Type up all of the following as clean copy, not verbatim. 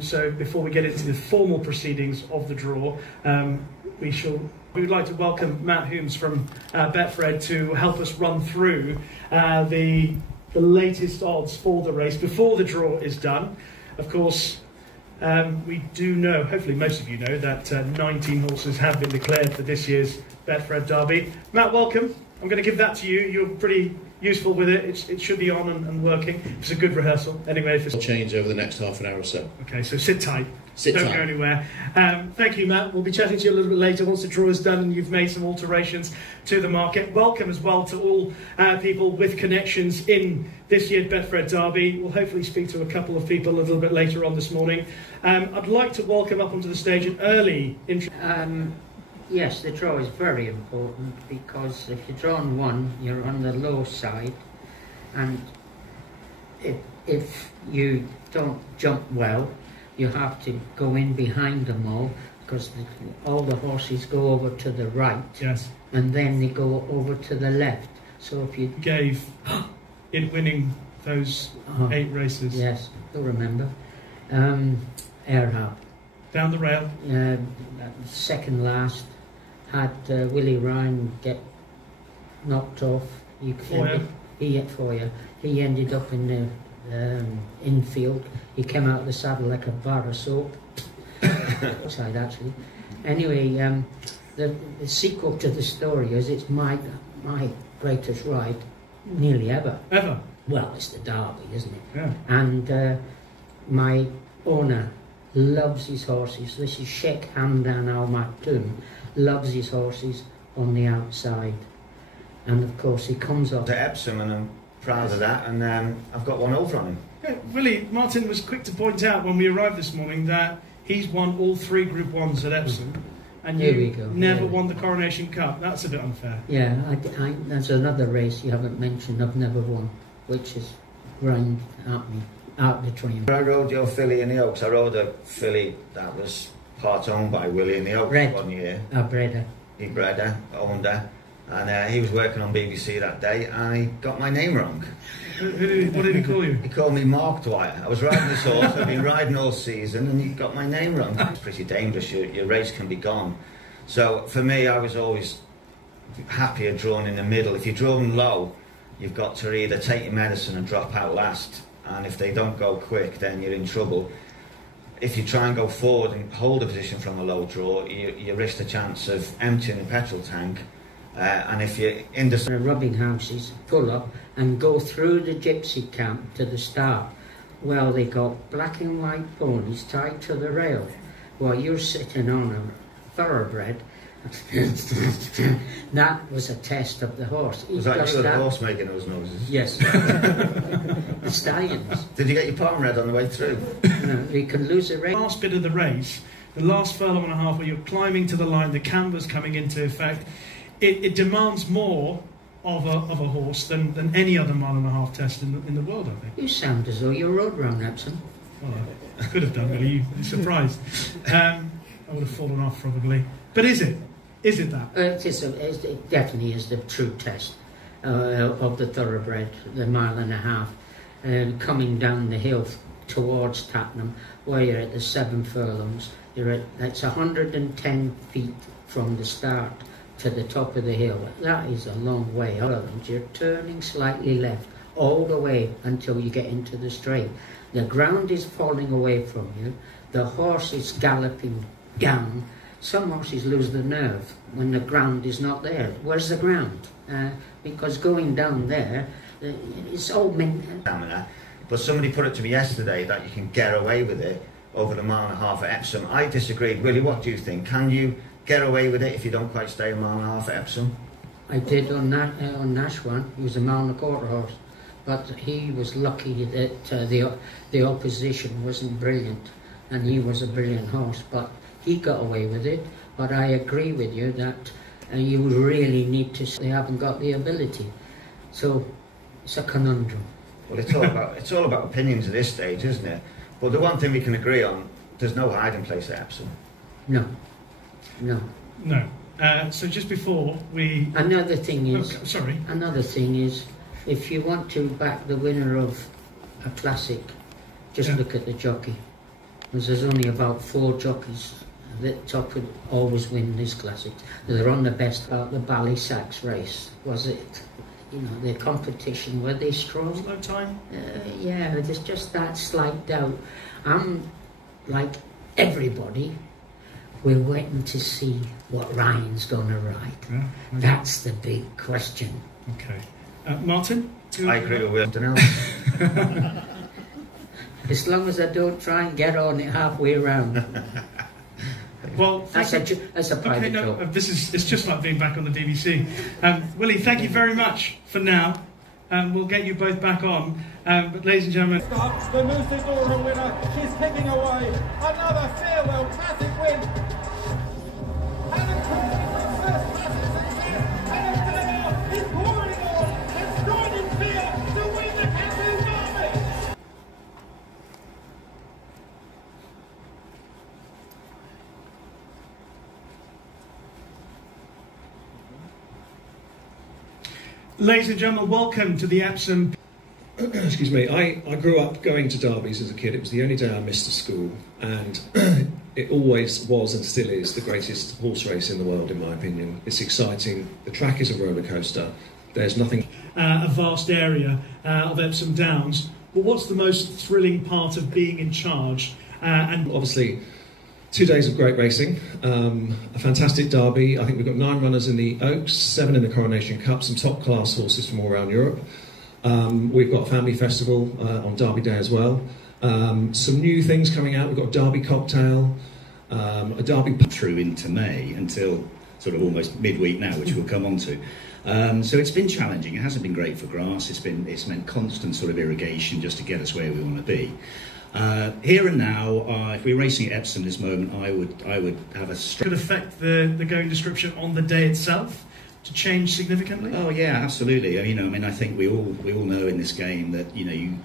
So before we get into the formal proceedings of the draw, we would like to welcome Matt Holmes from Betfred to help us run through the latest odds for the race before the draw is done. Of course, we do know, hopefully most of you know, that 19 horses have been declared for this year's Betfred Derby. Matt, welcome. I'm going to give that to you. You're pretty useful with it. It should be on and working. It's a good rehearsal. Anyway, if it's... It'll change over the next half an hour or so. Okay, so sit tight. Don't go anywhere. Thank you, Matt. We'll be chatting to you a little bit later once the draw is done and you've made some alterations to the market. Welcome as well to all people with connections in this year's Betfred Derby. We'll hopefully speak to a couple of people a little bit later on this morning. I'd like to welcome up onto the stage an early Yes, the draw is very important because if you're drawn one, you're on the low side, and if you don't jump well, you have to go in behind them all because all the horses go over to the right, yes, and then they go over to the left. So if you gave in winning those 8 races, yes, you'll remember. Erhard down the rail, second last. Had Willie Ryan get knocked off. He ended up in the infield. He came out of the saddle like a bar of soap. Outside, actually. Anyway, the sequel to the story is it's my greatest ride nearly ever. Ever? Well, it's the Derby, isn't it? Yeah. And my owner loves his horses. This is Sheikh Hamdan Al Maktoum. Loves his horses on the outside, and of course he comes off to Epsom, and I'm proud of that, and I've got one over on him. Yeah, really, Martin was quick to point out when we arrived this morning that he's won all 3 Group 1s at Epsom, and you never won the Coronation Cup. That's a bit unfair. Yeah, there's another race you haven't mentioned I've never won, which is grind at me, out the train. I rode your filly in the Oaks. I rode a filly that was part owned by Willie in the Oaks one year. Bred her. He bred her, owned her, and he was working on BBC that day, and he got my name wrong. What did he call you? He called me Mark Dwyer. I was riding this horse, I've been riding all season, and he got my name wrong. It's pretty dangerous, your race can be gone. So for me, I was always happier drawn in the middle. If you're drawn low, you've got to either take your medicine and drop out last, and if they don't go quick, then you're in trouble. If you try and go forward and hold a position from a low draw, you risk the chance of emptying the petrol tank. And if you're in the rubbing houses, pull up and go through the gypsy camp to the start. Well, they got black and white ponies tied to the rail while you're sitting on a thoroughbred. That was a test of the horse. Was that you, the horse making those noises? Yes. The stallions. Did you get your palm read on the way through? No, you can lose a race. The last bit of the race, the last furlong and a half where you're climbing to the line, the canvas coming into effect, it demands more of a horse than any other mile-and-a-half test in the world, I think. You sound as though you rode round Epsom. Well, I could have done, really. You're surprised. I would have fallen off, probably. But is it? Is it that? It definitely is the true test of the thoroughbred, the mile and a half, coming down the hill towards Tattenham, where you're at the 7 furlongs. It's 110 feet from the start to the top of the hill. That is a long way. You're turning slightly left all the way until you get into the straight. The ground is falling away from you. The horse is galloping down. Some horses lose the nerve when the ground is not there. Where's the ground? Because going down there, it's all meant... But somebody put it to me yesterday that you can get away with it over the mile and a half at Epsom. I disagreed. Willie, what do you think? Can you get away with it if you don't quite stay a mile and a half at Epsom? I did on Nash one. He was a mile and a quarter horse. But he was lucky that the opposition wasn't brilliant. And he was a brilliant horse. But he got away with it, but I agree with you that you really need to. They haven't got the ability, so it's a conundrum. Well, it's all about opinions at this stage, isn't it? But the one thing we can agree on: there's no hiding place at Epsom. No. So just before we. Another thing is. Oh, sorry. Another thing is, if you want to back the winner of a classic, just look at the jockey. because there's only about 4 jockeys that top would always win this classic. They're on the best part, the Ballysacks race, was it? You know, the competition, were they strong? Slow time? Yeah, there's just that slight doubt. I'm, like everybody, we're waiting to see what Ryan's going to ride. Yeah, okay. That's the big question. Okay. Martin? I agree with something else. As long as I don't try and get on it halfway around. Well, That's a private joke. It's just like being back on the BBC. Willie, thank you very much for now. We'll get you both back on. But ladies and gentlemen, The Musadora winner, she's kicking away. Another farewell classic win. Helen Coulson wins first classic season. Helen Taylor is pouring on and striding fear to win the Capital Derby. ladies and gentlemen, welcome to the Epsom. Excuse me, I grew up going to derbies as a kid. It was the only day I missed a school, and it always was and still is the greatest horse race in the world, in my opinion. It's exciting. The track is a roller coaster. There's nothing... A vast area of Epsom Downs. But what's the most thrilling part of being in charge? And Obviously, 2 days of great racing, a fantastic derby. I think we've got 9 runners in the Oaks, 7 in the Coronation Cup, some top-class horses from all around Europe. We've got a family festival on Derby Day as well. Some new things coming out. We've got a Derby cocktail, a Derby... through into May until sort of almost midweek now, which we'll come on to. So it's been challenging. It hasn't been great for grass. It's meant constant sort of irrigation just to get us where we want to be. Here and now, if we're racing at Epsom this moment, I would have a... could affect the going description on the day itself to change significantly? Oh yeah, absolutely. I think we all know in this game that you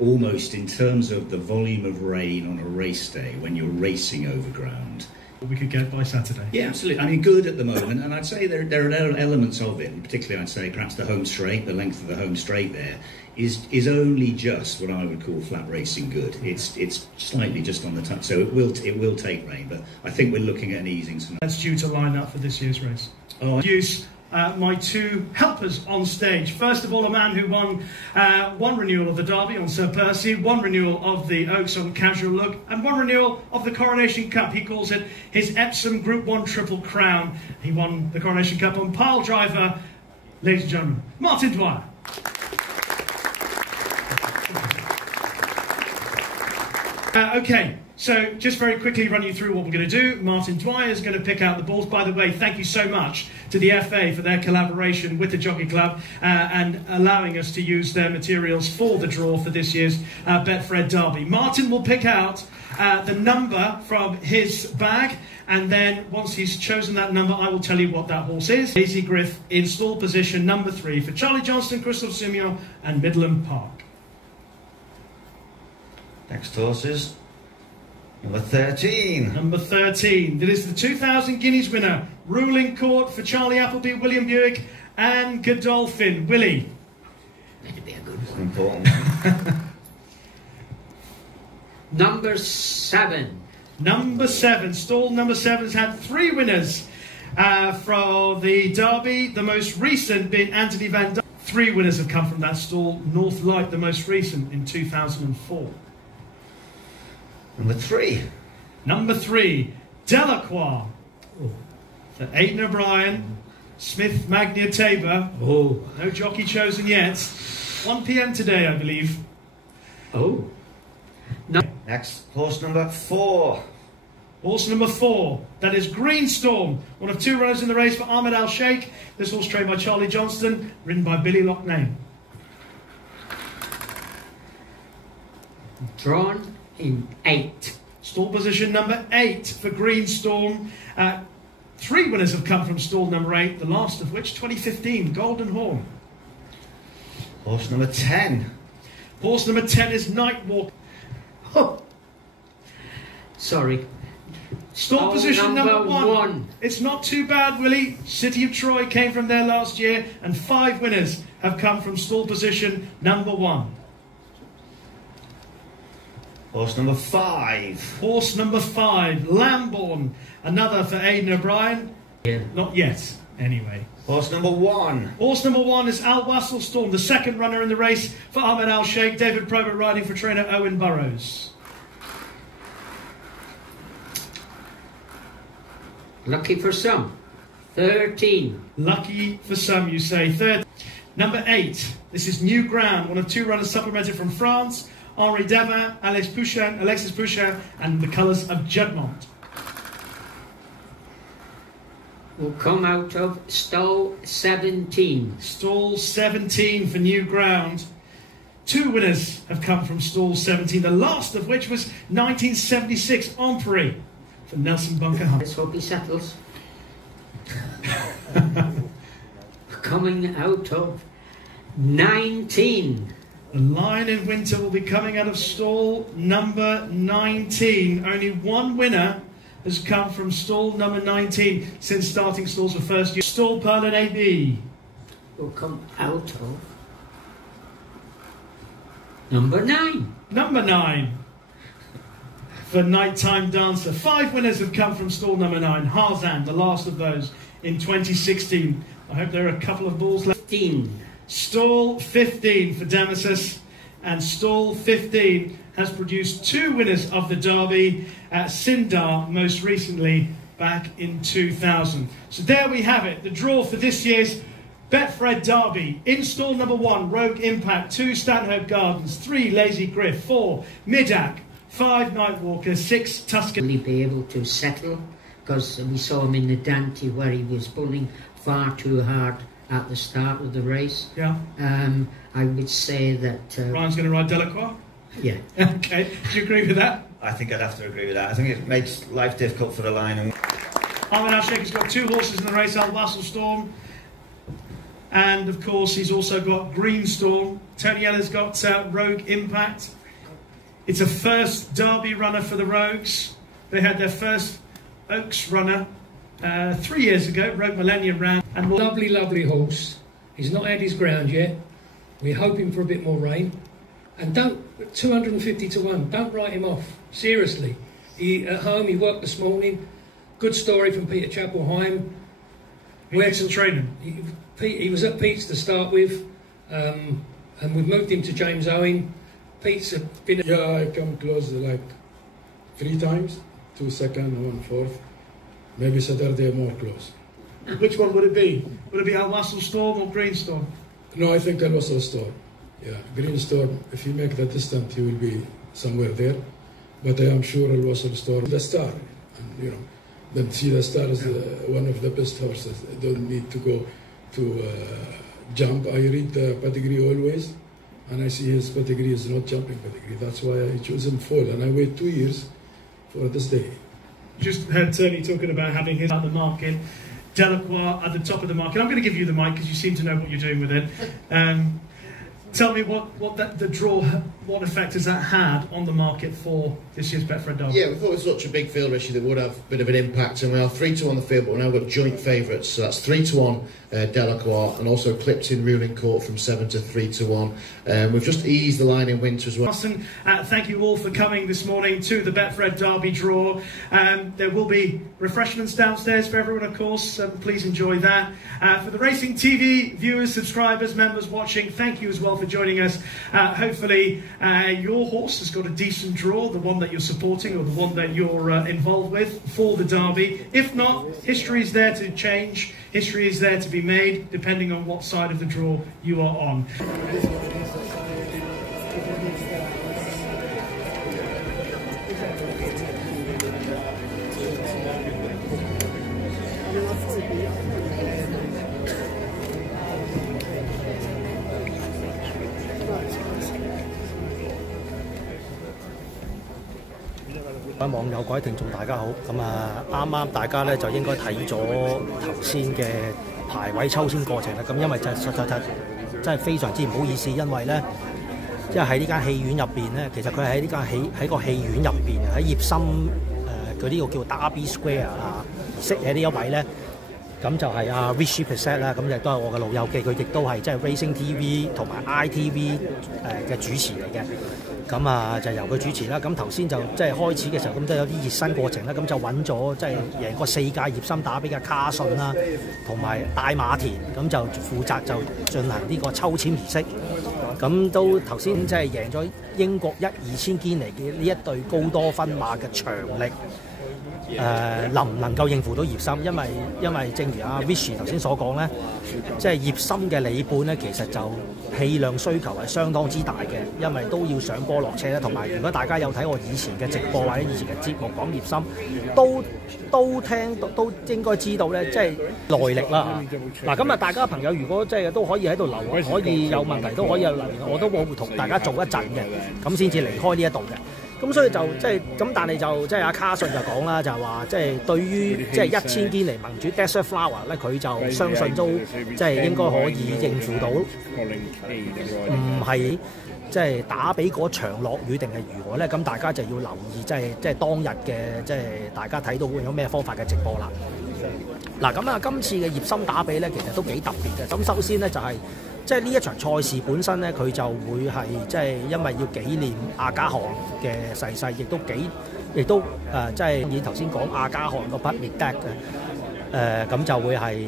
almost in terms of the volume of rain on a race day when you're racing over ground. We could get by Saturday. Yeah, absolutely. Good at the moment, and I'd say there are elements of it, and particularly I'd say perhaps the home straight, the length of the home straight there, is only just what I would call flat racing good. It's slightly just on the touch, so it will take rain, but I think we're looking at an easing tonight. That's due to line up for this year's race. Use my 2 helpers on stage. First of all, a man who won 1 renewal of the Derby on Sir Percy, 1 renewal of the Oaks on Casual Look, and 1 renewal of the Coronation Cup. He calls it his Epsom Group 1 Triple Crown. He won the Coronation Cup on Pile Driver. Ladies and gentlemen, Martin Dwyer. Okay, so just very quickly run you through what we're going to do. Martin Dwyer is going to pick out the balls. By the way, thank you so much to the FA for their collaboration with the Jockey Club and allowing us to use their materials for the draw for this year's Betfred Derby. Martin will pick out the number from his bag, and then once he's chosen that number, I will tell you what that horse is. Daisy Griff in stall position number 3 for Charlie Johnston, Crystal Simeo and Midland Park. Next horse is number 13. Number 13. That is the 2,000 guineas winner. Ruling court for Charlie Appleby, William Buick and Godolphin. Willie. That'd be a good one. Important. Number 7. Number 7. Stall number 7's had 3 winners for the Derby. The most recent being Anthony Van Dyke. 3 winners have come from that stall. North Light, the most recent, in 2004. Number 3. Number 3, Delacroix. For Aidan O'Brien, Smith Magnia Tabor. Oh. No jockey chosen yet. 1 p.m. today, I believe. Oh. No. Next, horse number 4. Horse number 4, that is Green Storm, one of 2 runners in the race for Ahmed Al Sheikh. This horse trained by Charlie Johnston, ridden by Billy Loughnane. Drawn in 8. Stall position number 8 for Green Storm. 3 winners have come from stall number 8, the last of which 2015, Golden Horn. Horse number 10. Horse number 10 is Nightwalk. Oh. Sorry. Stall position number 1. It's not too bad, Willie. City of Troy came from there last year, and 5 winners have come from stall position number 1. Horse number 5. Horse number 5, Lambourne. Another for Aidan O'Brien. Yeah. Not yet, anyway. Horse number 1. Horse number 1 is Al Wassail Storm, the second runner in the race for Ahmed Al Sheikh. David Probert riding for trainer Owen Burrows. Lucky for some. 13. Lucky for some, you say. Third. Number 8. This is New Ground, one of 2 runners supplemented from France. Henri Davin, Alexis Pouchin, and the colours of Juddmonte. Will come out of stall 17. Stall 17 for New Ground. 2 winners have come from stall 17, the last of which was 1976 Emperor for Nelson Bunker Hunt. Let's hope he settles. Coming out of 19. The Lion in Winter will be coming out of stall number 19. Only 1 winner has come from stall number 19 since starting stalls for first year. Stall Perlin AB Will come out of number 9. Number 9 for Nighttime Dancer. 5 winners have come from stall number 9. Harzan, the last of those in 2016. I hope there are a couple of balls left. 15. Stall 15 for Damasus, and stall 15 has produced 2 winners of the Derby at Sindar, most recently back in 2000. So there we have it, the draw for this year's Betfred Derby. In stall number 1, Rogue Impact, 2 Stanhope Gardens, 3 Lazy Griff, 4 Midak, 5 Nightwalker, 6 Tuscan. Will he be able to settle? Because we saw him in the Dante where he was pulling far too hard at the start of the race. Yeah. I would say that... Ryan's going to ride Delacroix? Yeah. Okay, do you agree with that? I think I'd have to agree with that. I think it makes life difficult for the Lion. Ahmed Al Sheikh has got 2 horses in the race, Al Wassail Storm. And, of course, he's also got Green Storm. Tony Eller's got Rogue Impact. It's a first Derby runner for the Rogues. They had their first Oaks runner 3 years ago. Rogue Millennium ran. And Lovely, lovely horse. He's not had his ground yet. We're hoping for a bit more rain. And don't, 250 to 1, don't write him off. Seriously. At home, he worked this morning. Good story from Peter Chapelheim. where to training? He was at Pete's to start with, and we've moved him to James Owen. Pete's been... Yeah, I come close like 3 times, 2 second, 1 fourth. Maybe Saturday more close. Which one would it be? Would it be Al Wassail Storm or Green Storm? No, I think Al Wassail Storm. Yeah, Green Storm, if you make the distance, he will be somewhere there. But I am sure Al Wassail Storm, the star. And, you know, then see the star is one of the best horses. I don't need to go to jump. I read the pedigree always, and I see his pedigree is not jumping pedigree. That's why I chose him full, and I wait 2 years for this day. Just heard Tony talking about having his at the market. Delacroix at the top of the market. I'm going to give you the mic because you seem to know what you're doing with it. Tell me the draw, what effect has that had on the market for this year's Betfred Derby? Yeah, we thought it was such a big field issue that would have a bit of an impact, and we are 3-2 on the field, but we've now got joint favourites, so that's 3-1 Delacroix, and also clipped in ruling court from 7 to 3-1. We've just eased the line in winter as well. Thank you all for coming this morning to the Betfred Derby draw. There will be refreshments downstairs for everyone, of course. Please enjoy that. For the Racing TV viewers, subscribers, members watching, thank you as well for joining us. Hopefully your horse has got a decent draw, the one that you're supporting or the one that you're involved with for the Derby. If not, history is there to change. History is there to be made, depending on what side of the draw you are on.網友各位聽眾大家好，咁啱啱大家咧就應該睇咗頭先嘅排位抽籤過程啦。咁因為實在真係非常之唔好意思，因為咧，即係喺呢間戲院入邊咧，其實佢係喺個戲院入邊，喺葉森佢呢個叫 Derby Square 啊，識嘅呢一位咧，咁咁就係阿 Richie Pesset 啦，咁亦都係我嘅老友記，佢亦都係即係 Racing TV 同埋 ITV 嘅主持嚟嘅。咁啊就由佢主持啦。咁頭先就即係開始嘅時候，咁都有啲熱身過程啦。咁就揾咗即係贏過4屆葉森打比嘅卡遜啦，同埋大馬田，咁就負責就進行呢個抽籤儀式。咁都頭先即係贏咗英國2,000堅尼嘅呢一隊高多分馬嘅長力。能唔能夠應付到葉森？因為正如阿 Vichy 頭先所講咧，即係葉森嘅里半咧，其實就氣量需求係相當之大嘅，因為都要上坡落車咧。同埋如果大家有睇我以前嘅直播或者以前嘅節目講葉森，都聽都應該知道咧，即係耐力啦。嗱咁啊，大家朋友如果即係都可以喺度留，可以有問題都可以留言，我都會同大家做一陣嘅，咁先至離開呢一度嘅。咁所以就即係咁，但係就即係阿卡遜就講啦，就係話即係對於即係1000堅尼盟主 Desert Flower 咧，佢就相信都即係應該可以應付到，唔係即係打比嗰場落雨定係如何咧？咁大家就要留意即係當日嘅即係大家睇到會有咩方法嘅直播啦。嗱咁啊，今次嘅葉森打比咧，其實都幾特別嘅。咁首先咧就係、即係呢一場賽事本身咧，佢就會係即係因為要紀念亞加汗嘅逝世，亦都即係以頭先講亞加汗嗰匹 Medak 嘅咁就會係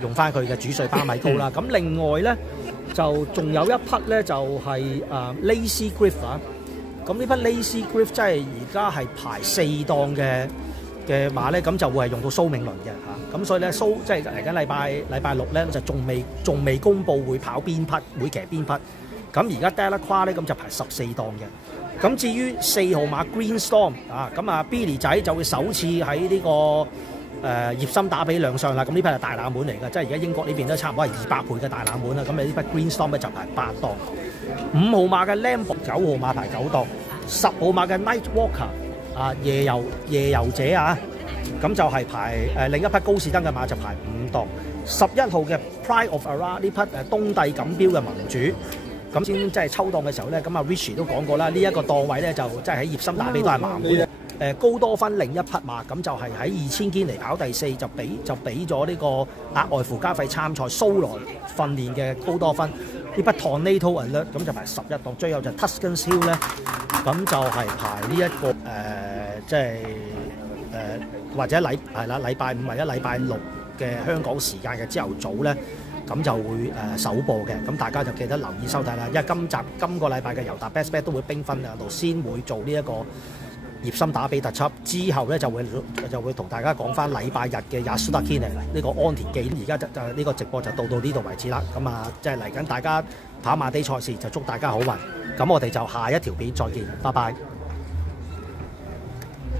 用翻佢嘅主帥巴米高啦。咁另外咧就仲有一匹咧就係Lazy Griff 啊。咁呢匹 Lazy Griff 即係而家係排4檔嘅馬咧，咁就會係用到蘇銘倫嘅嚇，咁所以咧即係嚟緊禮拜六咧就仲未公佈會跑邊匹，會騎邊匹。咁而家 Delacroix 咧咁就排14檔嘅。咁至於4號馬 Green Storm 啊，咁啊 Billy 仔就會首次喺呢個葉森打比亮相啦。咁呢匹係大冷門嚟㗎，即係而家英國呢邊都差唔多係200倍嘅大冷門啦。咁你呢匹 Green Storm 咧就排8檔，5號馬嘅 Lambo 9號馬排9檔，10號馬嘅 Night Walker。夜遊者啊，咁就係排另一匹高士登嘅馬就排5檔，11號嘅 Pride of Ara 呢匹東帝錦標嘅盟主，咁先即係抽檔嘅時候咧，咁阿 Richie 都講過啦，呢一個檔位咧就即係喺葉森打比都係盲門。高多分另一匹馬，咁就係喺2000堅尼跑第4，就俾咗呢個額外附加費參賽蘇萊訓練嘅高多分。呢匹 Tornado Alert 咁就排11檔，最後就 Tuscan Hill 咧，咁就係排呢一個即係或者禮拜5或者禮拜6嘅香港時間嘅朝頭早咧，咁就會首播嘅。咁大家就記得留意收睇啦，因為今個禮拜嘅尤達 Best Bet 都會兵分兩度，先會做呢一個葉森打比特輯，之後咧就會同大家講翻禮拜日嘅 Yasuda Kine 呢個安田記。而家就呢個直播就到呢度為止啦。咁啊，即係嚟緊大家跑馬地賽事就祝大家好運。咁我哋就下一條片再見，拜拜。